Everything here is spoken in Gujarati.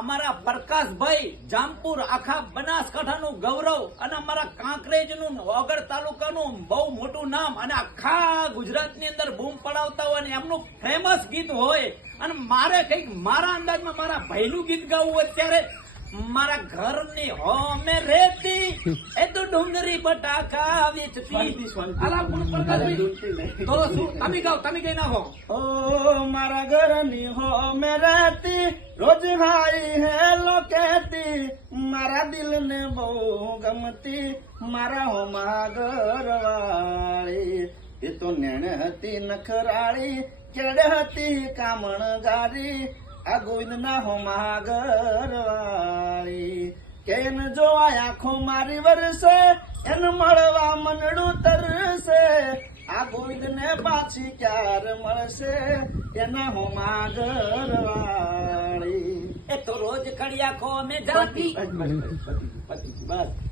અમારા પ્રકાશભાઈ જામપુર આખા બનાસકાંઠાનું ગૌરવ અને અમારા કાંકરેજનું વગર તાલુકાનું બહુ મોટું નામ અને આખા ગુજરાતની અંદર બૂમ પડાવતા હોય અને એમનું ફેમસ ગીત હોય અને મારે કઈક મારા અંદાજમાં મારા ભાઈનું ગીત ગાવું અત્યારે મારા ઘરની હોમે રેતી એ તો ડુંગરી બટાકા વેચતી આલા પૂર પ્રકાશભાઈ તો શું તમે કઈ નાખો ઓ મારા ઘરની હોમે રહેતી રોજ હાઈ હેલો કહેતી મારા દિલ ને બહુ ગમતી મારા હોમા ઘરવાળી એ તો નેણ હતી નખરાળી કેડે હતી કામણ ગારી આ ગોવિંદ ના હોમા ઘરવાળી કેન જોવા આંખો મારી વરસે એને મળવા મનડું તરસે આ ગોવિંદ ને પાછી ક્યાર મળશે એના હોમા ઘરવાળી એ તો રોજ કડિયા ખો અમે જાતી બસ